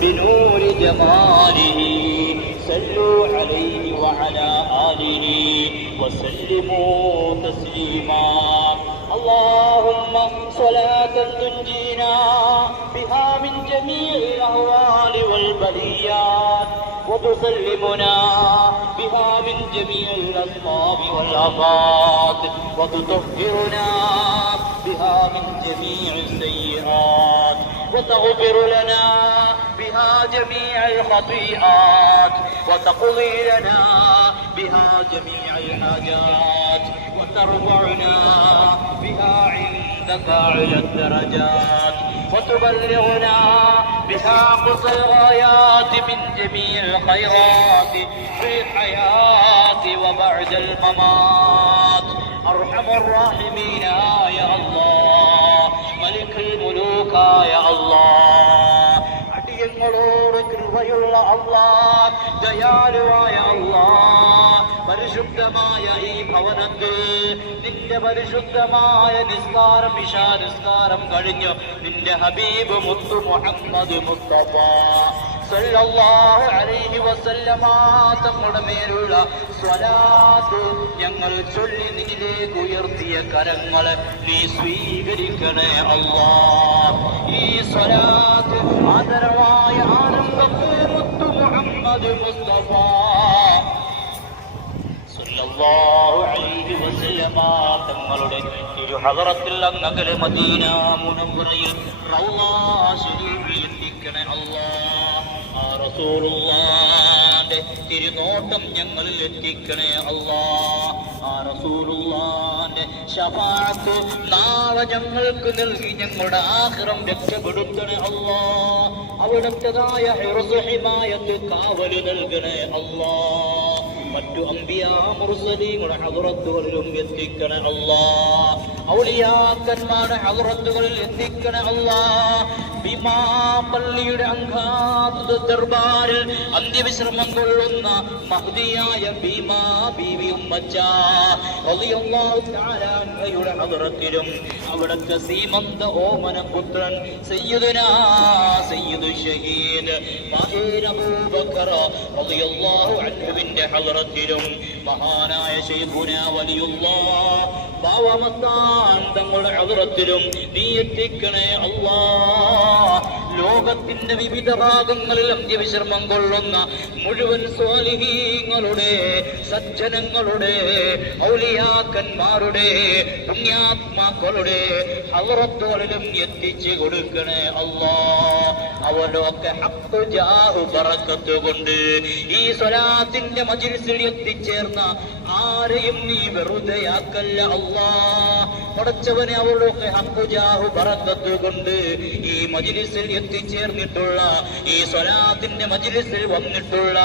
بنور جماله صلوا عليه وعلى آله وسلموا تسليما اللهم صلاة تنجينا بها من جميع الأهوال والبليات وتسلمنا بها من جميع الأسباب والآفات وتطهرنا بها من جميع السيئات وتغفر لنا بها جميع الخطيئات وتقضي لنا بها جميع الحاجات وترفعنا بها عندك أعلى الدرجات وتبلغنا بها قصى الغايات من جميع الخيرات في الحياة وبعد الممات أرحم الراحمين يا الله ملك الملوك يا الله അടിയങ്ങളോട് കൃപയുള്ള അല്ലാഹ് ദയാലുവായ അല്ലാഹ് പരിശുദ്ധമായ ഈ ഭവനത്തിൽ നിന്റെ പരിശുദ്ധമായ നിസ്കാരം ഇശാ നിസ്കാരം കഴിഞ്ഞു നിന്റെ ഹബീബ് മുത്തു മുഹമ്മദ് മുസ്തഫ സല്ലല്ലാഹു അലൈഹി വസല്ലമ തങ്ങളുടെ മേലുള്ള സ്വലാത്ത് ഞങ്ങൾ ചൊല്ലി നിന്നിലേക്ക് ഉയർത്തിയ കരങ്ങൾ നീ സ്വീകരിക്കണേ അല്ലാഹ് ഈ സ്വലാത്ത് ആദരവായ ആനന്ദപ്പൂ മുത്തു മുഹമ്മദ് മുസ്തഫ സല്ലല്ലാഹു അലൈഹി വസല്ലമ തങ്ങളുടെ തിരുഹദറത്തിൽ അങ്ങകലെ മദീന മുനവ്വറയിൽ റൗള ശരീഫിൽ എത്തിക്കണേ അല്ലാഹ് ആ റസൂലുള്ളാഹിന്റെ തിരുനോട്ടം ഞങ്ങളിൽ എത്തിക്കണേ അല്ലാഹ് ആ റസൂലുള്ളാഹിന്റെ ശഫാഅത്ത് നാളെ ഞങ്ങൾക്ക് നൽകി ഞങ്ങളുടെ ആഖിറം രക്ഷപ്പെടുത്തണേ അല്ലാഹ് അവിടുത്തേതായ ഹിർസ് ഹിമായത്ത് കാവൽ നൽകണേ അല്ലാഹ് മറ്റു അംബിയാ മുർസലീങ്ങളുടെ ഹദ്റത്തുകളിലും എത്തിക്കണേ അല്ലാഹ് ഔലിയാക്കന്മാരുടെ ഹദ്റത്തുകളിൽ എത്തിക്കണേ അല്ലാഹ് ബിമാ പള്ളിയുടെ അങ്കാദ് ദർബാറിൽ അന്ത്യവിശ്രമം കൊള്ളുന്ന മഹ്ദിയായ ബീമാ ബീവി ഉമ്മച്ച റളിയല്ലാഹു തആല അൻഹയുടെ ഹദ്റത്തിലും അവിടുത്തെ സീമന്ത ഓമന പുത്രൻ സയ്യിദുനാ സയ്യിദു ഷഹീദ് മഹീർ അബൂബക്കർ റളിയല്ലാഹു അൻഹുവിന്റെ ഹദ്റത്തിലും മഹാനായ ശൈഖുനാ വലിയുല്ലാഹ് ബാവമത്താൻ തങ്ങളുടെ ഹദ്റത്തിലും നീ എത്തിക്കണേ അല്ലാഹ് ലോകത്തിന്റെ വിവിധ ഭാഗങ്ങളിൽ അന്ത്യവിശ്രമം കൊള്ളുന്ന മുഴുവൻ സ്വാലിഹീങ്ങളുടെ സജ്ജനങ്ങളുടെ ഔലിയാക്കന്മാരുടെ പുണ്യാത്മാക്കളുടെ ഹദ്റത്തുകളിലും എത്തിച്ചു കൊടുക്കണേ അല്ലാഹ് അവരൊക്കെ ഹഖ് ജാഹു ബറക്കത്ത് കൊണ്ട് ഈ സ്വലാത്തിന്റെ മജ്ലിസിൽ എത്തിച്ചേർന്ന ആരെയും നീ വെറുതെയാക്കല്ല അല്ലാഹ് പടച്ചവനെ അവരൊക്കെ ഹഖ് ജാഹു ബറക്കത്ത് കൊണ്ട് ഈ മജ്ലിസിൽ എത്തിച്ചേർന്നിട്ടുള്ള ഈ സ്വലാത്തിന്റെ മജ്ലിസിൽ വന്നിട്ടുള്ള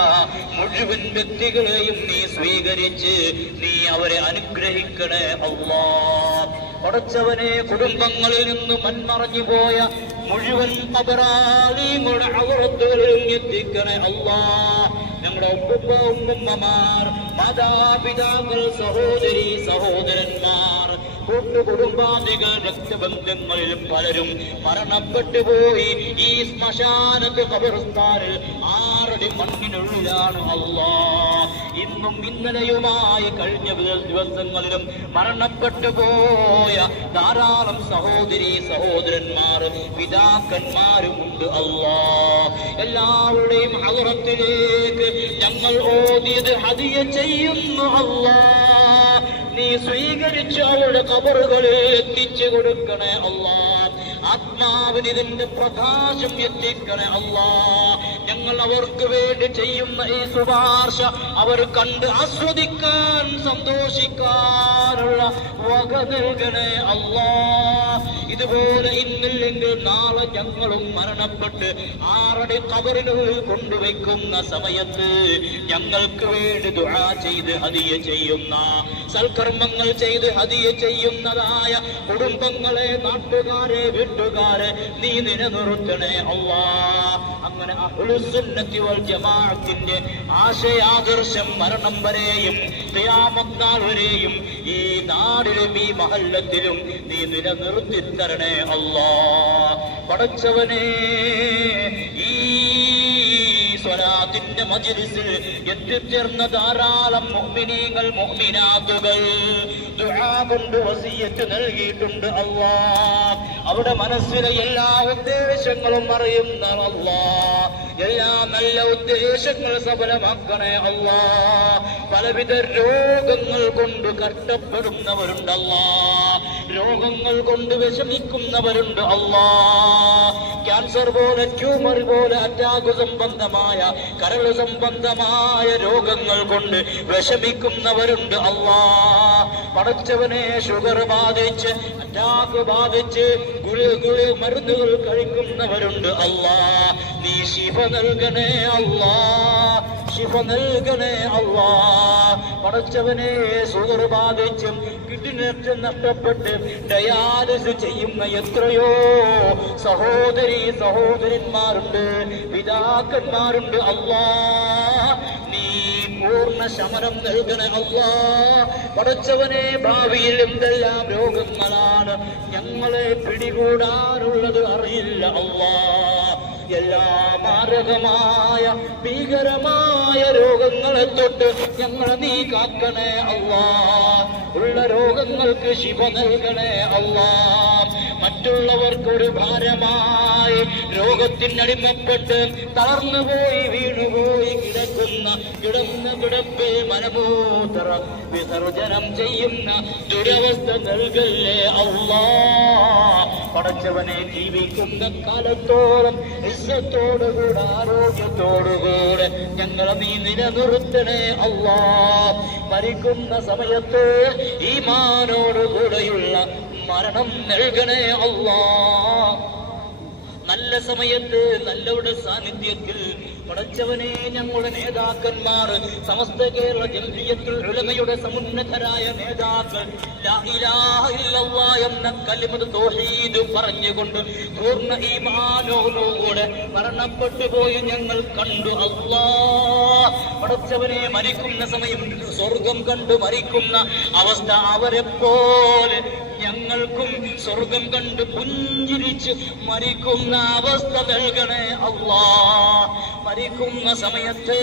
മുഴുവൻ വ്യക്തികളെയും നീ സ്വീകരിച്ച് നീ അവരെ അനുഗ്രഹിക്കണേ അല്ലാഹ് പടച്ചവനെ കുടുംബങ്ങളിൽ നിന്ന് മൺമറഞ്ഞു പോയ മുഴുവൻ ഖബറാളികളുടെ ഹദ്റത്തുകളിലും എത്തിക്കണേ അല്ലാഹ് ഞങ്ങളുടെ ഉമ്മമാർ മാതാപിതാക്കൾ സഹോദരി സഹോദരന്മാർ കൂട്ടുകുടുംബാദികൾ രക്തബന്ധങ്ങളിലും പലരും മരണപ്പെട്ടു പോയി ഈ ശ്മശാനത്ത് ഖബർസ്ഥാനിൽ 6 അടി മണ്ണിനുള്ളിലാണ് അല്ലാഹ് ഇന്നും ഇന്നലെയുമായി കഴിഞ്ഞ ദിവസങ്ങളിലും മരണപ്പെട്ടു പോയ ധാരാളം സഹോദരി സഹോദരന്മാർ പിതാക്കന്മാരുമുണ്ട് അല്ലാഹ് എല്ലാവരുടെയും ഹദ്റത്തിലേക്ക് ഞങ്ങൾ ഓതിയത് ഹദിയ ചെയ്യുന്നു അല്ലാഹ് നീ സ്വീകരിച്ച് അവരുടെ ഖബറുകളിൽ എത്തിച്ചു കൊടുക്കണേ അല്ലാഹ് ആത്മാവിന് ഇതിന്റെ പ്രകാശം എത്തിക്കണേ അല്ലാഹ് ഞങ്ങൾ അവർക്ക് വേണ്ടി ചെയ്യുന്ന ഈ ശുപാർശ അവർ കണ്ട് ആസ്വദിക്കാൻ സന്തോഷിക്കാനുള്ള വക നൽകണേ അല്ലാഹ് ഇതുപോലെ ഇന്നില്ലെങ്കിൽ നാളെ ഞങ്ങളും മരണപ്പെട്ട് 6 അടി ഖബറിനുള്ളിൽ കൊണ്ടുവയ്ക്കുന്ന സമയത്ത് ഞങ്ങൾക്ക് വേണ്ടി ദുആ ചെയ്ത് ഹദിയ ചെയ്യുന്ന സൽക്കർമ്മങ്ങൾ ചെയ്ത് ഹദിയ ചെയ്യുന്നതായ കുടുംബങ്ങളെ നാട്ടുകാരെ വീട്ടുകാരെ നീ നിലനിർത്തണേ അല്ലാഹ് അങ്ങനെ അഹ്ലുസുന്നത്തി വൽ ജമാഅത്തിന്റെ ആശയാദർശം മരണം വരെയും ഖിയാമത്ത് നാൾ വരെയും ഈ നാടിലും ഈ മഹല്ലത്തിലും നീ നിലനിർത്തി തരണേ അല്ലാഹ് പടച്ചവനെ ഈ സ്വലാത്തിന്റെ മജ്‌ലിസിൽ എത്തിച്ചേർന്ന ധാരാളം മുഅ്മിനീങ്ങൾ മുഅ്മിനാത്തുകൾ ദുആ കൊണ്ട് വസിയത്ത് നൽകിയിട്ടുണ്ട് അല്ലാഹ്. അവിടെ മനസ്സിലെ എല്ലാ ഉദ്ദേശങ്ങളും അറിയുന്ന അല്ലാഹ്, എല്ലാ നല്ല ഉദ്ദേശങ്ങൾ സഫലമാക്കണേ അല്ലാഹ്. പലവിധ രോഗങ്ങൾ കൊണ്ട് കഷ്ടപ്പെടുന്നവരുണ്ട് അല്ലാഹ്, രോഗങ്ങൾ കൊണ്ട് വിഷമിക്കുന്നവരുണ്ട് അല്ലാഹ്. ക്യാൻസർ പോലെ, ട്യൂമർ പോലെ, അറ്റാക്ക് സംബന്ധമായ, കരൾ സംബന്ധമായ രോഗങ്ങൾ കൊണ്ട് വിഷമിക്കുന്നവരുണ്ട് അല്ലാഹ്. പടച്ചവനെ, ഷുഗർ ബാധിച്ച്, അറ്റാക്ക് ബാധിച്ച് മരുന്നുകൾ കഴിക്കുന്നവരുണ്ട് അല്ലാഹ്. നീ ശിഫ നൽകണേ അല്ലാഹ്, ശിഫ നൽകണേ അല്ലാഹ്. പടച്ചവനെ, ഷുഗർ ബാധിച്ചും കിഡ്നി നഷ്ടപ്പെട്ട് ഡയാലിസിസ് ചെയ്യുന്ന എത്രയോ സഹോദരന്മാരുണ്ട്, പിതാക്കന്മാരുണ്ട് അല്ലാഹ്. നീ പൂർണ്ണ ശമനം നൽകണേ അല്ലാഹ്. പടച്ചവനെ, ഭാവിയിൽ എന്തെല്ലാം രോഗങ്ങളാണ് ഞങ്ങളെ പിടികൂടാനുള്ളത് അറിയില്ല അല്ലാഹ്. എല്ലാ മാരകമായ ഭീകരമായ രോഗങ്ങളെ തൊട്ട് ഞങ്ങളെ നീ കാക്കണേ അല്ലാഹ്. ഉള്ള രോഗങ്ങൾക്ക് ശിഫ നൽകണേ അല്ലാഹ്. മറ്റുള്ളവർക്കൊരു ഭാരമായി രോഗത്തിനടിമപ്പെട്ട് തളർന്നുപോയി വീണുപോയി കിടന്ന കിടപ്പിൽ മലമൂത്ര വിസർജനം ചെയ്യുന്ന ദുരവസ്ഥ നൽകല്ലേ അല്ലാഹ്. പടച്ചവനെ, ജീവിക്കുന്ന കാലത്തോളം ഇസ്സത്തോടുകൂടെ ആരോഗ്യത്തോടുകൂടെ ഞങ്ങളെ നീ നിലനിർത്തണേ അല്ലാഹ്. മരിക്കുന്ന സമയത്ത് ഈമാനോടുകൂടെയുള്ള മരണം നൽകണേ അല്ലാഹ്. നല്ല സമയത്ത് നല്ലവരുടെ സാന്നിധ്യത്തിൽ പടച്ചവനെ, ഞങ്ങളുടെ നേതാക്കന്മാർ, സമസ്ത കേരള ജംഇയ്യത്തുൽ ഉലമയുടെ സമുന്നതരായ നേതാക്കൾ ലാ ഇലാഹ ഇല്ലല്ലാഹ് എന്ന കലിമത്ത് തൗഹീദ് പറഞ്ഞുകൊണ്ട് പൂർണ്ണ ഈമാനോടുകൂടെ മരണപ്പെട്ടു പോയി ഞങ്ങൾ കണ്ടു അല്ലാഹ്. പടച്ചവനെ, മരിക്കുന്ന സമയം സ്വർഗം കണ്ടു മരിക്കുന്ന അവസ്ഥ അവരെപ്പോലെ ഞങ്ങൾക്കും സ്വർഗം കണ്ട് പുഞ്ചിരിച്ച് മരിക്കുന്ന അവസ്ഥ നൽകണേ അല്ലാഹ്. മരിക്കുന്ന സമയത്ത്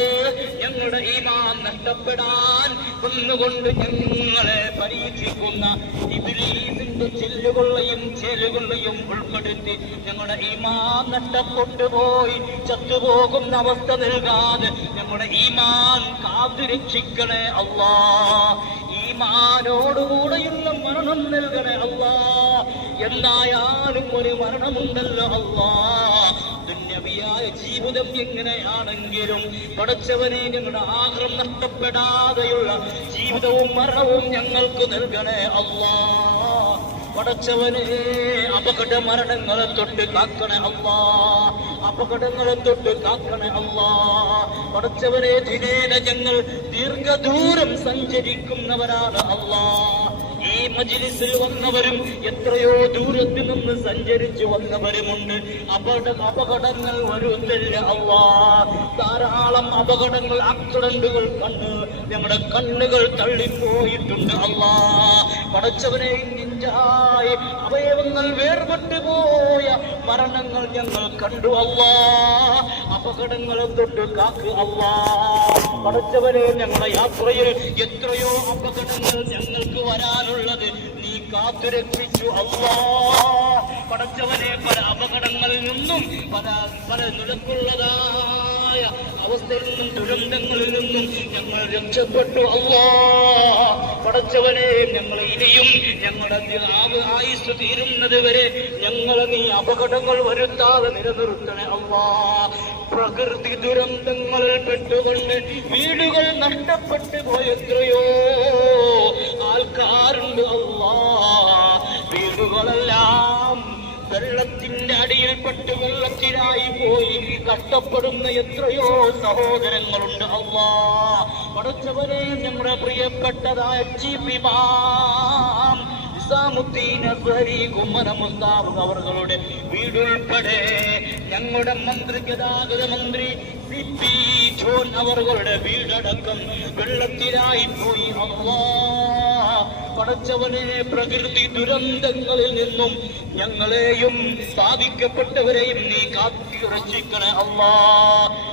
ഞങ്ങളുടെ ഈമാൻ നഷ്ടപ്പെടാൻ കൊന്നുകൊണ്ട് ഞങ്ങളെ പരീക്ഷിക്കുന്ന ഇബ്ലീസിന്റെ ചില്ലുകൊള്ളയും ചേലുകൊള്ളയും ഉൾപ്പെടുത്തി ഞങ്ങളുടെ ഈമാൻ നഷ്ടപ്പെട്ടു പോയി ചത്തുപോകുന്ന അവസ്ഥ നൽകാതെ ഞങ്ങളുടെ ഈമാൻ കാത്തുരക്ഷിക്കണേ അല്ലാഹ്. ഈമാനോടുകൂടെയുള്ള മരണം നൽകണേ അല്ലാഹ്. എന്തായാലും ഒരു മരണമുണ്ടല്ലോ അല്ലാഹ്. ദുന്യവിയായ ജീവിതം എങ്ങനെയാണെങ്കിലും പടച്ചവനെ, ഞങ്ങളുടെ ആഗ്രഹം നഷ്ടപ്പെടാതെയുള്ള ജീവിതവും മരണവും ഞങ്ങൾക്ക് നൽകണേ അല്ലാഹ്. പടച്ചവനെ, അപകട മരണങ്ങളെ തൊട്ട് കാക്കണേ അല്ലാഹ്, അപകടങ്ങളെ തൊട്ട് കാക്കണേ അല്ലാഹ്. പടച്ചവനെ, ദിനേന ഞങ്ങൾ ദീർഘദൂരം സഞ്ചരിക്കുന്നവരാണ് അല്ലാഹ്. ഈ മജ്‌ലിസിൽ വന്നവരും എത്രയോ ദൂരത്തു നിന്ന് സഞ്ചരിച്ചു വന്നവരുമുണ്ട്. അപകടങ്ങൾ വരുന്നില്ല അല്ലാഹ്. ധാരാളം അപകടങ്ങൾ, ആക്സിഡന്റുകൾ കണ്ട് ഞങ്ങളുടെ കണ്ണുകൾ തള്ളിപ്പോയിട്ടുണ്ട് അല്ലാഹ്. പടച്ചവനെ, നെഞ്ചായി അവയവങ്ങൾ വേർപെട്ടു പോയ മരണങ്ങൾ ഞങ്ങൾ കണ്ടു അല്ലാഹ്. അപകടങ്ങളെ തൊട്ട് കാക്ക് അല്ലാഹ്. പടച്ചവനെ, ഞങ്ങളുടെ യാത്രയിൽ എത്രയോ അപകടങ്ങൾ ഞങ്ങൾക്ക് വരാനുള്ളത് നീ കാത്തുരക്ഷിച്ചു അല്ലാഹ്. പടച്ചവനെ, പല അപകടങ്ങളിൽ നിന്നും പല നിലക്കുള്ളതായ അവസ്ഥയിൽ നിന്നും ദുരന്തങ്ങളിൽ നിന്നും ഞങ്ങൾ രക്ഷപ്പെട്ടു അല്ലാഹ്. പടച്ചവനെ, ഞങ്ങൾ ഇനിയും ഞങ്ങളുടെ ആയുസ് തീരുന്നത് വരെ ഞങ്ങളെ നീ അപകടങ്ങൾ വരുത്താതെ നിലനിർത്തണേ അല്ലാഹ്. പ്രകൃതി ദുരന്തങ്ങളിൽ പെട്ടുകൊണ്ട് വീടുകൾ നഷ്ടപ്പെട്ടു പോയ എത്രയോ ആൾക്കാരുണ്ട് അല്ലാഹ്. വീടുകളെല്ലാം വെള്ളത്തിന്റെ അടിയിൽപ്പെട്ട് വെള്ളത്തിനായി പോയി കഷ്ടപ്പെടുന്ന എത്രയോ സഹോദരങ്ങളുണ്ട് അല്ലാഹ്. പടച്ചവനെ, നമ്മുടെ പ്രിയപ്പെട്ടതായ ചീഫ് ഇമാം നിസാമുദ്ദീൻ അസ്ഹരി കുമ്മന മുസ്താഫ് അവരുടെ വീടുൾപ്പെടെ ഞങ്ങളുടെ ഗതാഗത മന്ത്രി CP ജോൺ അവരുടെ വീടടക്കം വെള്ളത്തിലായി പോയി അല്ലാഹ്. പടച്ചവനെ, പ്രകൃതി ദുരന്തങ്ങളിൽ നിന്നും ഞങ്ങളെയും ബാധിക്കപ്പെട്ടവരെയും നീ കാത്തു കാത്തുരക്ഷിക്കണേ അല്ലാ.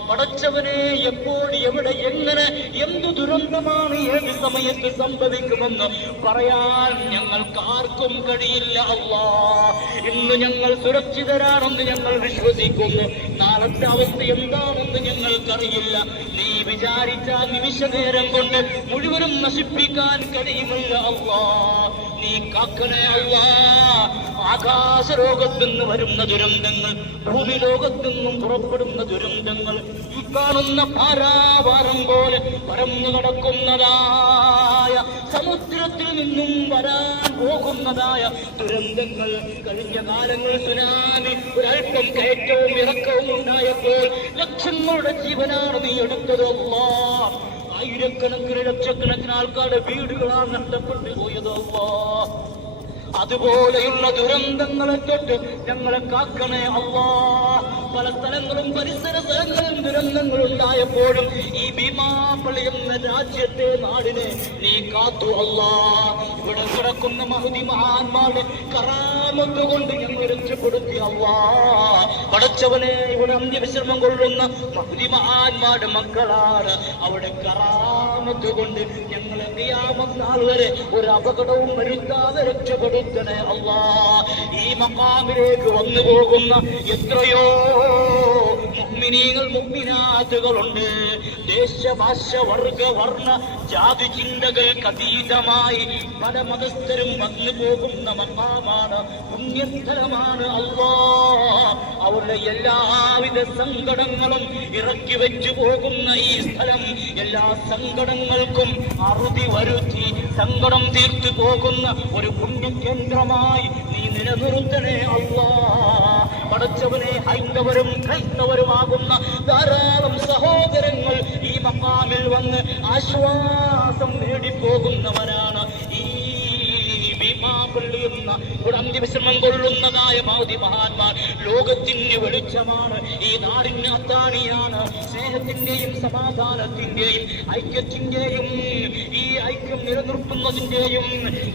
പടച്ചവനെ, എപ്പോൾ എവിടെ എങ്ങനെ എന്തു ദുരന്തമാണ് ഏത് സമയത്ത് സംഭവിക്കുമെന്ന് പറയാൻ ഞങ്ങൾക്ക് ആർക്കും കഴിയില്ല അല്ലാ. ഇന്ന് ഞങ്ങൾ സുരക്ഷിതരാണെന്ന് ഞങ്ങൾ വിശ്വസിക്കുന്നു. നാളത്തെ അവസ്ഥ എന്താണെന്ന് ഞങ്ങൾക്കറിയില്ല. നീ വിചാരിച്ച നിമിഷ നേരം കൊണ്ട് മുഴുവനും നശിപ്പിക്കാൻ കഴിയുമല്ല അല്ലാ. നീ കാക്കണേ അല്ലാ. ആകാശലോകത്തു നിന്ന് വരുന്ന ദുരന്തങ്ങൾ, ഭൂമി ലോകത്തു നിന്നും പുറപ്പെടുന്ന ദുരന്തങ്ങൾ, ഈ കാണുന്ന പാരാവാരം പോലെ പരന്നു കിടക്കുന്നതായ സമുദ്രത്തിൽ നിന്നും വരാൻ പോകുന്നതായ ദുരന്തങ്ങൾ, കഴിഞ്ഞ കാലങ്ങൾ സുനാമി ഒരൽപ്പം കയറ്റവും ഇറക്കവും ഉണ്ടായപ്പോൾ ലക്ഷങ്ങളുടെ ജീവനാണ് നീ എടുത്തത് അല്ലാ. ആയിരക്കണക്കിന് ലക്ഷക്കണക്കിന് ആൾക്കാരുടെ വീടുകളാണ് നഷ്ടപ്പെട്ടു പോയത് അല്ലാ. അതുപോലെയുള്ള ദുരന്തങ്ങളെ തൊട്ട് ഞങ്ങളെ കാക്കണേ അല്ലാ. പല സ്ഥലങ്ങളും പരിസര സ്ഥലങ്ങളും ദുരന്തങ്ങൾ ഉണ്ടായപ്പോഴും ഈ ഭീമാപള്ളി എന്ന രാജ്യത്തെ നാടിനെ നീ കാത്തു അല്ലാ. ഇവിടെ കിടക്കുന്ന മഹതി മഹാന്മാരുടെ കറാമത്ത് കൊണ്ട് ഞങ്ങൾ രക്ഷപ്പെടുത്തി അല്ലാ. പടച്ചവനെ, ഇവിടെ അന്ത്യവിശ്രമം കൊള്ളുന്ന മഹതി മഹാന്മാരുടെ മക്കളാണ്. അവിടെ കറാമത്ത് കൊണ്ട് ഞങ്ങളെ ഖിയാമത്ത് നാൾ വരെ ഒരു അപകടവും വരുത്താതെ രക്ഷപ്പെടും അല്ലാ. ഈ മഖാമിലേക്ക് വന്നു പോകുന്ന എത്രയോ മുഅ്മിനീങ്ങൾ മുഅ്മിനാത്തുകളുണ്ട്. ദേശ, ഭാഷ, വർഗ, വർണ്ണ, ജാതി ചിന്തകൾക്ക് അതീതമായി പല മതസ്ഥരും വന്നു പോകുന്ന മഖാമാണ്, പുണ്യസ്ഥലമാണ് അല്ലാ. അവരുടെ എല്ലാവിധ സങ്കടങ്ങളും ഇറക്കി വെച്ചു പോകുന്ന ഈ സ്ഥലം എല്ലാ സങ്കടങ്ങൾക്കും അറുതി വരുത്തി സങ്കടം തീർത്തു പോകുന്ന ഒരു പുണ്യകേന്ദ്രമായി നീ നിലനിർത്തണേ അല്ലാ. പടച്ചവനെ, ഹൈന്ദവരും ക്രൈസ്തവരുമാകുന്ന ധാരാളം സഹോദരങ്ങൾ ഈ മഖാമിൽ വന്ന് ആശ്വാസം നേടിപ്പോകുന്നവരാണ്. ഈ ഭീമാപള്ളി എന്ന ഒരു അന്ത്യവിശ്രമം കൊള്ളുന്നതായ മഹതി മഹാന്മാർ ലോകത്തിന് വെളിച്ചമാണ്, ഈ നാടിന് അത്താണിയാണ്. സ്നേഹത്തിന്റെയും സമാധാനത്തിന്റെയും ഐക്യത്തിന്റെയും ഈ ഐക്യം നിലനിർത്തുന്നതിന്റെയും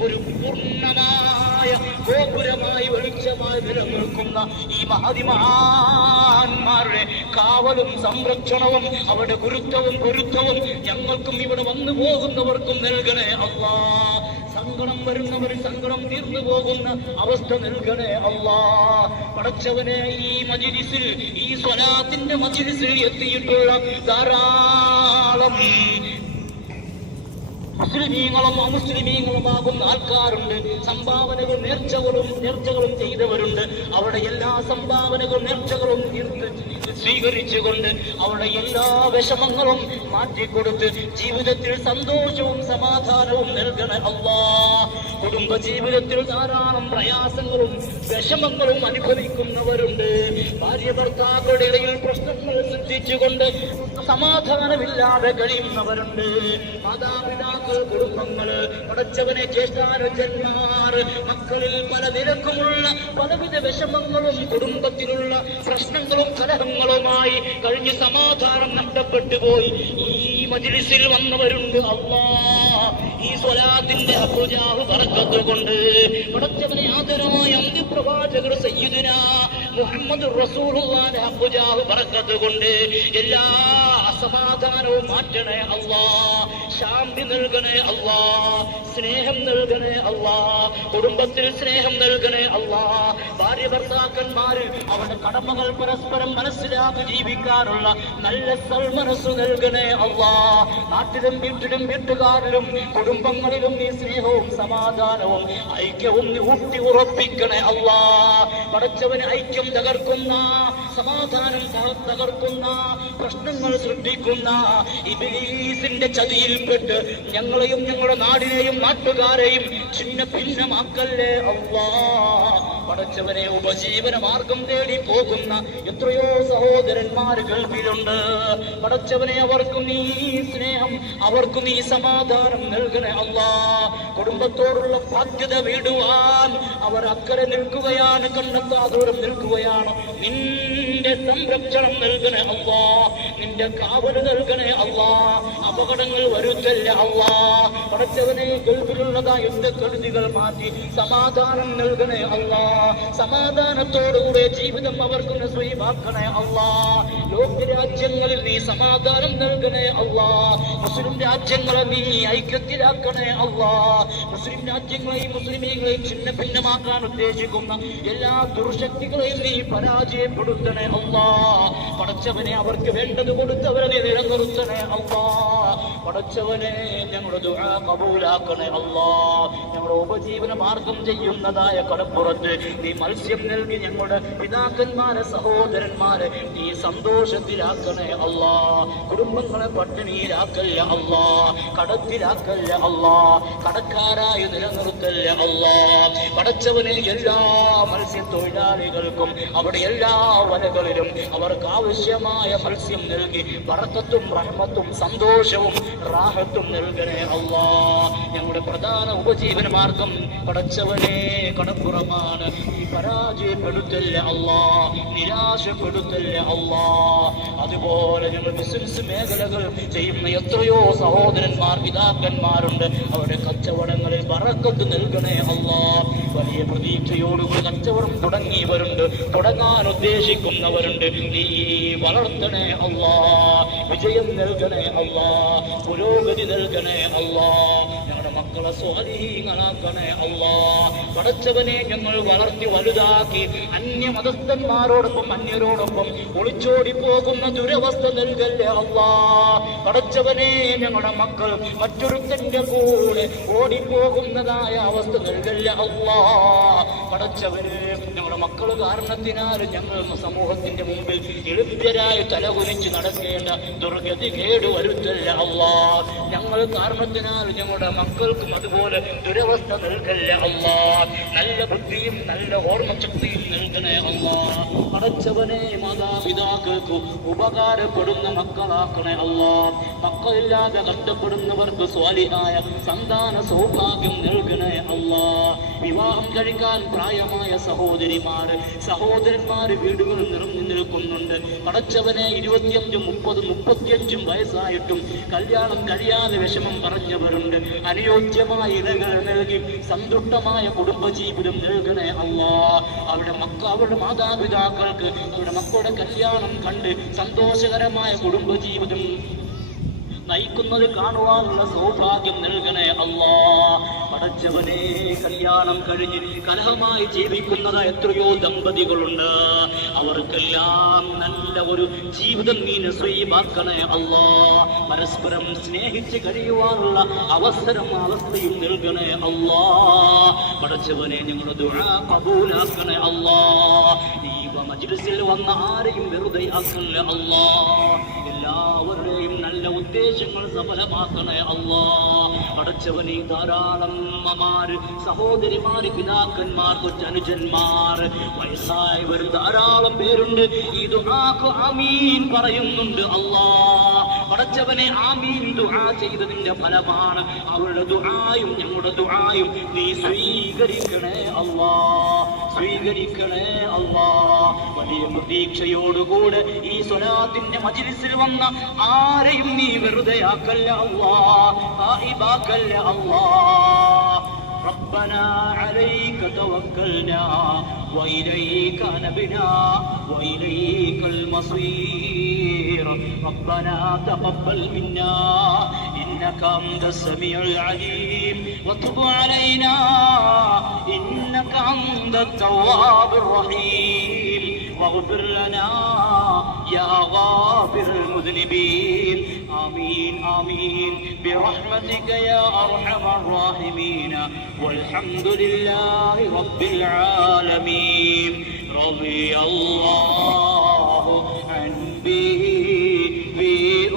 ഒരു പൂർണ്ണമായ ഗോപുരമായി വെളിച്ചമായി നിലനിൽക്കുന്ന ഈ മഹതി മഹാന്മാരുടെ കാവലും സംരക്ഷണവും അവരുടെ ഗുരുത്വവും പൊരുത്തവും ഞങ്ങൾക്കും ഇവിടെ വന്നു പോകുന്നവർക്കും നൽകണേ അല്ലാ. സങ്കടം വരുന്നവർ സങ്കടം തീർന്നു പോകുന്ന അവസ്ഥ നൽകണേ അല്ലാ. പടച്ചവനെ, ഈ മജ്‌ലിസിൽ, ഈ സ്വലാത്തിന്റെ മജ്‌ലിസിൽ എത്തിയിട്ടുള്ള ധാരാളം മുസ്ലിമീങ്ങളും അമുസ്ലിമീങ്ങളുമാകുന്ന ആൾക്കാരുണ്ട്. സംഭാവനകൾ നേർച്ചകളും ചെയ്തവരുണ്ട്. അവരുടെ എല്ലാ സംഭാവനകളും നേർച്ചകളും സ്വീകരിച്ചുകൊണ്ട് അവരുടെ എല്ലാ വിഷമങ്ങളും മാറ്റിക്കൊടുത്ത് ജീവിതത്തിൽ സന്തോഷവും സമാധാനവും നൽകണേ അല്ലാ. കുടുംബ ജീവിതത്തിൽ ധാരാളം പ്രയാസങ്ങളും വിഷമങ്ങളും അനുഭവിക്കുന്നവരുണ്ട്. ഭാര്യ ഭർത്താക്കളുടെ ഇടയിൽ പ്രശ്നങ്ങൾ സൃഷ്ടിച്ചുകൊണ്ട് സമാധാനമില്ലാതെ കഴിയുന്നവരുണ്ട്. മാതാപിതാക്കൾ, കുടുംബങ്ങള്, പടച്ചവനെ, ജ്യേഷ്ഠാനുജന്മമാർ, മക്കളിൽ പല നിരക്കുമുള്ള പലവിധ വിഷമങ്ങളും കുടുംബത്തിലുള്ള പ്രശ്നങ്ങളും കലഹങ്ങളുമായി കഴിഞ്ഞ് സമാധാനം നഷ്ടപ്പെട്ടു പോയി ഈ മജ്‌ലിസിൽ വന്നവരുണ്ട് അല്ലാ. ഈ സ്വലാത്തിന്റെ അബ്ജാഹ് ബറക്കത്ത് കൊണ്ട് പടച്ചവനെ, ആദരമായ അന്ത്യപ്രവാചകർ സയ്യിദുനാ മുഹമ്മദ് റസൂലുള്ളാഹിന്റെ അബ്ജാഹ് ബറക്കത്ത് കൊണ്ട് എല്ലാ അസമാധാനവും മാറ്റണേ അല്ലാ. ശാന്തി നൽകണേ അല്ലാ. സ്നേഹം നൽകണേ അല്ലാ. കുടുംബത്തിൽ സ്നേഹം നൽകണേ അല്ലാ. ഭാര്യ ഭർത്താക്കന്മാര് അവരുടെ കടമകൾ പരസ്പരം മനസ്സിലാക്കി ജീവിക്കാനുള്ള നല്ല സൽമനസ്സ് നൽകണേ അല്ലാ. നാട്ടിലും വീട്ടിലും വീട്ടുകാരിലും കുടുംബങ്ങളിലും നീ സ്നേഹവും സമാധാനവും ഐക്യവും ഊട്ടി ഉറപ്പിക്കണേ അല്ലാ. പടച്ചവന് ഐക്യം തകർക്കുന്ന, സമാധാനം തകർക്കുന്ന, പ്രശ്നങ്ങൾ സൃഷ്ടിക്കുന്ന ഇബ്ലീസിന്റെ ചതിയിൽപ്പെട്ട് ഞങ്ങളെയും ഞങ്ങളുടെ നാടിനെയും നാട്ടുകാരെയും ഛിന്ന ഭിന്നമാക്കല്ലേ അല്ലാ. പടച്ചവനെ, ഉപജീവന മാർഗം തേടി പോകുന്ന എത്രയോ സഹോദരന്മാർ ഗൾഫിലുണ്ട്. പടച്ചവനെ, അവർക്ക് നീ സ്നേഹം, അവർക്ക് നീ സമാധാനം നൽകണേ അല്ലാ. കുടുംബത്തോടുള്ള ബാധ്യത വീടുവാൻ അവർ അക്കരെ നിൽക്കുകയാണ്, കണ്ടെത്താ ദൂരം നിൽക്കുകയാണ്. നിന്റെ സംരക്ഷണം നൽകണേ അല്ലാ. നിന്റെ കാവൽ നൽകണേ അല്ലാ. അപകടങ്ങൾ വരുത്തല്ല അല്ലാ. പടച്ചവനെ, ഗൾഫിലുള്ളതാ യുദ്ധക്കെടുതികൾ മാറ്റി സമാധാനം നൽകണേ അല്ലാ. സമാധാനത്തോടുകൂടെ ജീവിതം അവർക്ക് നസീബാക്കണേ അല്ലാ. ലോകരാജ്യങ്ങളിൽ നീ സമാധാനം നൽകണേ അല്ലാ. മുസ്ലിം രാജ്യങ്ങളെ നീ ഐക്യത്തിലാക്കണേ അല്ലാ. മുസ്ലിം രാജ്യങ്ങളെയും മുസ്ലിമീങ്ങളെയും ഛിന്ന ഭിന്നമാക്കാൻ ഉദ്ദേശിക്കുന്ന എല്ലാ ദുർശക്തികളെയും നീ പരാജയപ്പെടുത്തണേ അല്ലാ. പടച്ചവനെ അവർക്ക് വേണ്ടത് കൊടുത്തവരെ നീ നിലനിർത്തണേ അല്ലാ. പടച്ചവനെ ഞങ്ങളുടെ ദുആ കബൂലാക്കണേ അല്ലാ. ഞങ്ങളുടെ ഉപജീവന മാർഗം ചെയ്യുന്നതായ കടപ്പുറത്ത് നീ മത്സ്യം നൽകി ഞങ്ങളുടെ പിതാക്കന്മാരെ സഹോദരന്മാരെ നീ സന്തോഷത്തിലാക്കണേ അല്ലാ. കുടുംബങ്ങളെ പട്ടിണിയിലാക്കല്ല അല്ലാ. കടത്തിലാക്കല്ല അല്ലാ. കടക്കാരായി നിലനിർത്തല്ല അല്ലാ. പടച്ചവനെ എല്ലാ മത്സ്യത്തൊഴിലാളികൾക്കും അവിടെ എല്ലാ വലകളിലും അവർക്ക് ആവശ്യമായ മത്സ്യം നൽകി ബറക്കത്തും റഹ്മത്തും സന്തോഷവും റാഹത്തും നൽകണേ അല്ലാ. ഞങ്ങളുടെ പ്രധാന ഉപജീവന മാർഗം പടച്ചവനെ കടപ്പുറമാണ്. ഈ പരാജയപ്പെടുത്തല്ല അല്ലാ. നിരാശപ്പെടുത്തല്ല അല്ലാ. അതുപോലെ ഞങ്ങൾ ബിസിനസ് മേഖലകൾ ചെയ്യുന്ന എത്രയോ സഹോദരന്മാർ പിതാക്കന്മാരുണ്ട്. അവരുടെ കച്ചവടങ്ങളിൽ ബറക്കത്ത് നൽകണേ അല്ലാ. വലിയ പ്രതീക്ഷയോടുകൂടി കച്ചവടം തുടങ്ങിയവരുണ്ട്, തുടങ്ങാൻ ഉദ്ദേശിക്കുന്നവരുണ്ട്. നീ വളർത്തണേ അല്ലാ. വിജയം നൽകണേ അല്ലാ. പുരോഗതി നൽകണേ അല്ലാ. ഞങ്ങളുടെ മക്കളെ സ്വാധീനങ്ങളാക്കണേ അല്ലാ. പടച്ചവനെ ഞങ്ങൾ വളർത്തി വലുതാക്കി അന്യമതസ്ഥന്മാരോടൊപ്പം അന്യരോടൊപ്പം ഒളിച്ചോടി പോകുന്ന ദുരവസ്ഥ നൽകല്ലേ അല്ലാ. പടച്ചവനെ ഞങ്ങളുടെ മക്കൾ മറ്റൊരുത്തന്റെ കൂടെ ഓടിപ്പോകുന്നതായ അവസ്ഥ നൽകല്ലേ അല്ലാ. പടച്ചവന് ഞങ്ങളുടെ മക്കൾ കാരണത്തിനാൽ ഞങ്ങൾ സമൂഹത്തിന്റെ മുമ്പിൽ എളുപ്പരായി തലകുനിച്ച് നടക്കേണ്ട ദുർഗതി കേടുവരുത്തല്ല അല്ലാ. ഞങ്ങൾ കാരണത്തിനാൽ ഞങ്ങളുടെ മക്കൾക്കും അതുപോലെ ദുരവസ്ഥ നൽകല്ല അല്ലാ. നല്ല ബുദ്ധിയും നല്ല ഓർമ്മശക്തിയും നൽകണേ അല്ലാ. പടച്ചവനെ മാതാപിതാക്കൾക്ക് ഉപകാരപ്പെടുന്ന മക്കളാക്കണേ അല്ലാ. മക്കളില്ലാതെ കഷ്ടപ്പെടുന്നവർക്ക് സ്വാലിഹായ സന്താന സൗഭാഗ്യം നൽകണേ അല്ലാ. വിവാഹം കഴിക്കാൻ പ്രായമായ സഹോദരന്മാര് വീടുകളിൽ നിറഞ്ഞു നിൽക്കുന്നുണ്ട്. പടച്ചവനെ 25, 30, 35 വയസ്സായിട്ടും കല്യാണം കഴിയാതെ വിഷമം പറഞ്ഞവരുണ്ട്. അനുയോജ്യമായ ഇടകൾ നൽകി സന്തുഷ്ടമായ കുടുംബജീവിതം നൽകണേ അല്ലാ. അവരുടെ മാതാപിതാക്കൾക്ക് അവരുടെ മക്കളുടെ കല്യാണം കണ്ട് സന്തോഷകരമായ കുടുംബജീവിതം നയിക്കുന്നത് കാണുവാനുള്ള സൗഭാഗ്യം നൽകണേ അല്ലാ. പടച്ചവനെ കല്യാണം കഴിഞ്ഞ് കലഹമായി ജീവിക്കുന്നത് എത്രയോ ദമ്പതികളുണ്ട്. അവർക്കെല്ലാം നല്ല ഒരു ജീവിതം നീ നസീബാക്കണേ അല്ലാ. പരസ്പരം സ്നേഹിച്ച് കഴിയുവാനുള്ള അവസ്ഥയും നൽകണേ അല്ലാ. പടച്ചവനെ ഞങ്ങളുടെ ദുആ കബൂലാക്കണേ അല്ലാ. ഈ മജ്ലിസിൽ വന്ന ആരെയും വെറുതെ ആക്കല്ലേ അല്ലാ. എല്ലാവരുടെയും നല്ല ഉദ്ദേശങ്ങൾ സഫലമാക്കണേ അല്ലാ. പടച്ചവനെ ധാരാളം അമ്മമാര്, സഹോദരിമാര്, പിതാക്കന്മാർ, കൊച്ചനുജന്മാർ, വയസ്സായവർ ധാരാളം പേരുണ്ട്. ഈ ദുആക്ക് ആമീൻ പറയുന്നുണ്ട് അല്ലാ. പടച്ചവനെ ആമീൻ ദുആ ചെയ്തതിന്റെ ഫലമാണ്. അവരുടെ ദുആയും ഞങ്ങളുടെ ദുആയും നീ സ്വീകരിക്കണേ അല്ലാ. സ്വീകരിക്കണേ അല്ലാ. വലിയ പ്രതീക്ഷയോടുകൂടെ ഈ സ്വലാത്തിന്റെ മജ്ലിസിൽ വന്ന ആരെയും നീ വെറുതെ ആക്കല്ല അല്ലാ. ആയിബാക്കല്ല അല്ലാ. ربنا عليك توكلنا وإليك نبنا وإليك المصير. ربنا تقبل منا إنك أنت السميع العليم وتب علينا إنك أنت التواب الرحيم واغفر لنا يا غافر المذنبين. آمين آمين برحمتك يا أرحم الراحمين والحمد لله رب العالمين. رضي الله عن به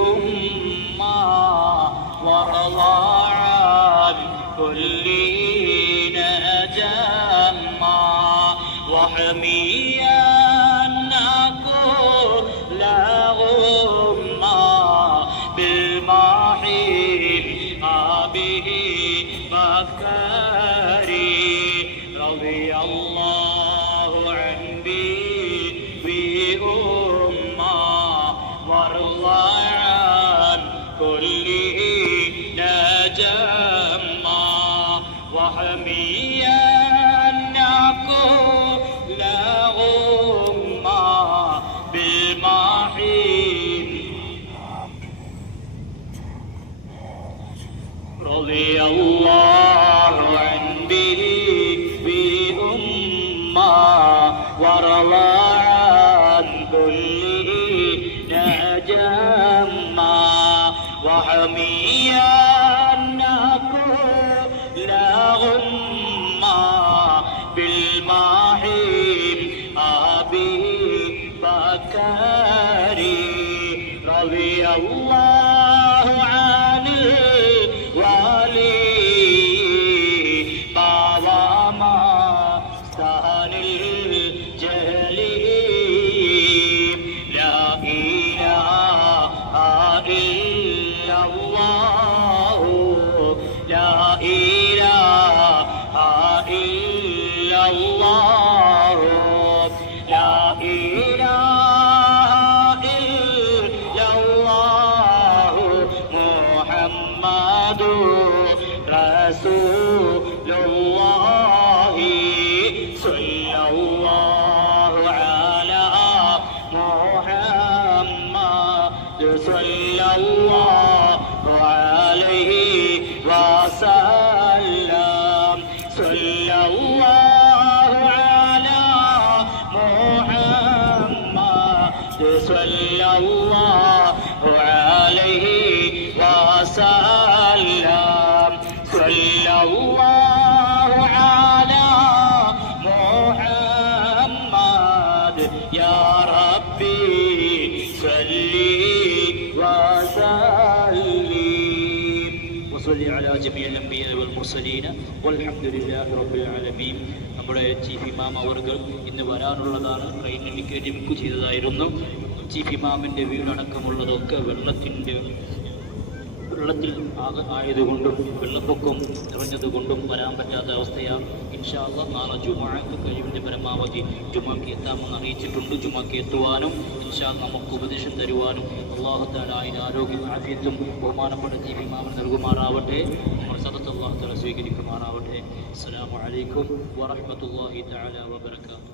أمة ورضى عن كل نجمة وحميا به مكاري. رضي الله عن بأمة وارضى عن كل نجمة وحميا نكون رضي الله عن به بأمة ورضى عن كل نجما وحميا كل غمة بالماحم أبي بكري رضي الله عن الولي بابا ما استهن الجليل لا إله إلا الله لا إله إلا الله لا إله إلا الله محمد رسول الله صلى الله على محمد صلى الله عليه وسلم صلى الله على محمد صلى الله عليه وسلم صلى الله على محمد يا ربي صل وسلم وصل على جميع الأنبياء والمرسلين والحمد لله رب العالمين. നമ്മുടെ ചീഫ് ഇമാം അവർകൾ ഇന്ന് വരാനുള്ളതാണ്. ട്രെയിനിൽ ടിക്കറ്റ് ബുക്ക് ചെയ്തതായിരുന്നു. ചീഫ് ഇമാമിൻ്റെ വീടടക്കമുള്ളതൊക്കെ വെള്ളത്തിൽ ആയതുകൊണ്ടും വെള്ളപ്പൊക്കം നിറഞ്ഞതുകൊണ്ടും വരാൻ പറ്റാത്ത അവസ്ഥയാണ്. ഇൻഷാ അല്ലാഹ് നാളെ ജുമുഅക്ക് കഴിവിൻ്റെ പരമാവധി ജുമുഅക്ക് എത്താമെന്ന് അറിയിച്ചിട്ടുണ്ട്. ജുമുഅക്ക് എത്തുവാനും ഇൻഷാ അല്ലാഹ് നമുക്ക് ഉപദേശം തരുവാനും അല്ലാഹു തആല അതിന് ആരോഗ്യം ആഫിയത്തും ബഹുമാനപ്പെട്ട ചീഫ് ഇമാമിന് നൽകുമാറാവട്ടെ. നമ്മുടെ സദസ്സ് അല്ലാഹു തആല സ്വീകരിക്കുമാറാവട്ടെ. അസ്സലാമു അലൈക്കും വറഹ്മത്തുള്ളാഹി തആല വബറകാതുഹു.